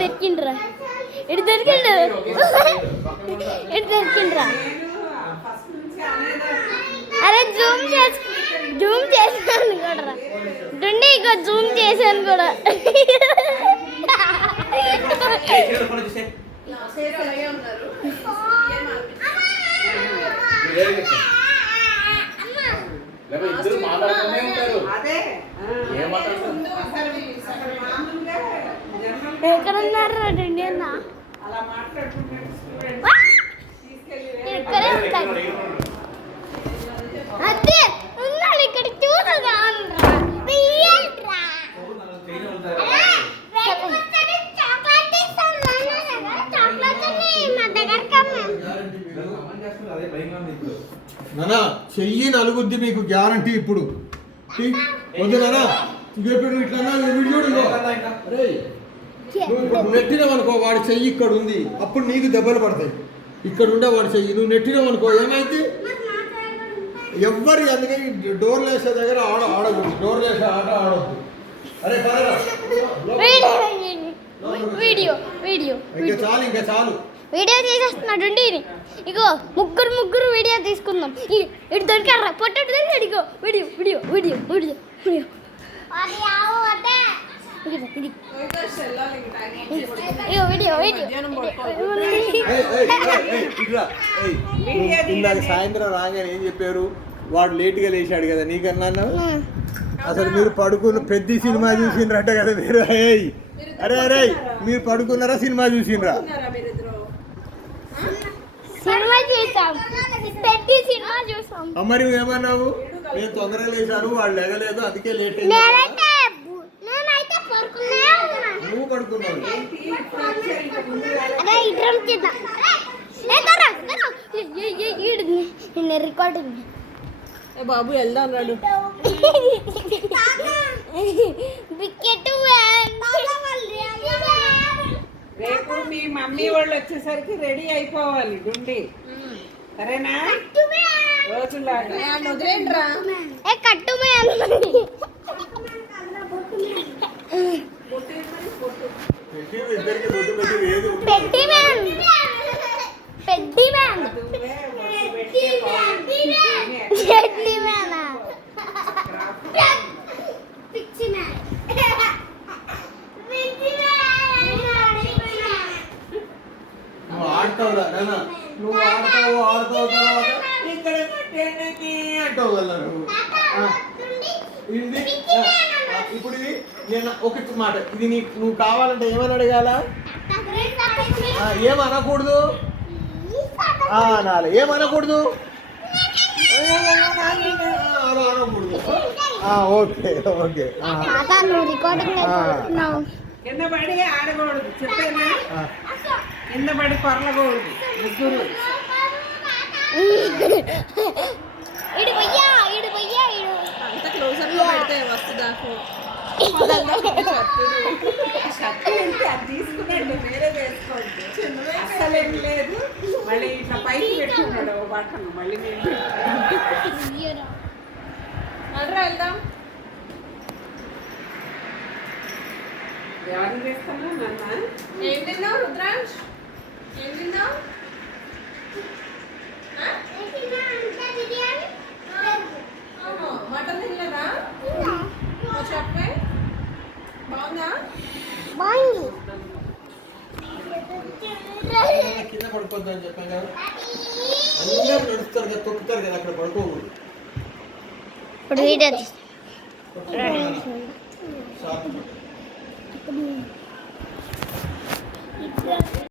దొరికిండ్రా ఇటు దొరికిండు ఇటు దొరికిండ్రా. అరే జూమ్ చేసాను కూడా డుండి ఇక జూమ్ చేశాను కూడా. ఎక్కడ ఉన్నారు డుండి అన్న? ఇక్కడే ఉంటాను. అదే ఉన్నాడు ఇక్కడ చూడగా. నానా చెయ్యి నలుగుద్ది మీకు గ్యారంటీ. ఇప్పుడు వద్దు నానా ఇప్పుడు ఇట్లా నువ్వు నెట్టినావనుకో వాడి చెయ్యి ఇక్కడ ఉంది, అప్పుడు నీకు దెబ్బలు పడతాయి. ఇక్కడ ఉండే వాడి చెయ్యి నువ్వు నెట్టినావనుకో ఏమైంది? ఎవ్వరు అందుకని డోర్లు వేసే దగ్గర ఆడకూడదు. డోర్లు వేసే ఆట ఆడవద్దు. అరే ఇంకా చాలు ఇంకా చాలు. వీడియో తీసేస్తున్నాడు. ఇగో ముగ్గురు వీడియో తీసుకుందాం. ఇటు దొరికారా పొట్టు దొరికాడు. ఇగో video video video video video ఇందాక సాయంత్రం రాగానే ఏం చెప్పారు? వాడు లేట్గా లేచాడు కదా నీకన్నా. అసలు మీరు పడుకున్న పెద్ద సినిమా చూసిండ్రట కదా మీరు. అరే అరే మీరు పడుకున్నారా సినిమా చూసిండ్రా? మరి ఏమన్నావు? నేను తొందరగా లేచాను వాళ్ళు లేగలేదు అందుకే లేట్ అయింది. నువ్వు పడుకున్నావు. రికార్డింగ్ బాబు వెళ్దాం అన్నాడు. రేపు మీ మమ్మీ వాళ్ళు వచ్చేసరికి రెడీ అయిపోవాలి గుండి, సరేనా? రోజులాగా నువ్వు ఆడతావురా నాన్న, నువ్వు ఆడతావు తర్వాత ఇక్కడ అంటావు కదా నువ్వు. ఇప్పుడు ఇది నేను ఒక మాట, ఇది నువ్వు కావాలంటే ఏమని అడగాల? ఏమనకూడదు అనాలి. ఏమనకూడదు అనకూడదు. Okay okay. కింద పడి ఆడకూడదు చెప్పేనా? కింద పడి పొరలకూడదు. ముగ్గురు అంత క్లోజర్ లో పెడితే వస్తుందా? తీసుకున్నాడు వేరే వేసుకోండి. అసలేం లేదు. మళ్ళీ ఇట్లా పైకి పెట్టుకున్నాడు బట్టను. మళ్ళీ వెళ్దాం. ఎవరిని చేస్తాను నాన్న? ఏం తిన్నావు రుద్రాంశ్? ఏం తిన్నావు? మటన్ తినలేదా? చెప్పే బాగుందా? కింద పడుకోవద్దు అని చెప్పాను కదా. అందరూ నడుస్తారు కదా, తొక్కుతారు కదా, అక్కడ పడుకోకూడదు. ఇప్పుడు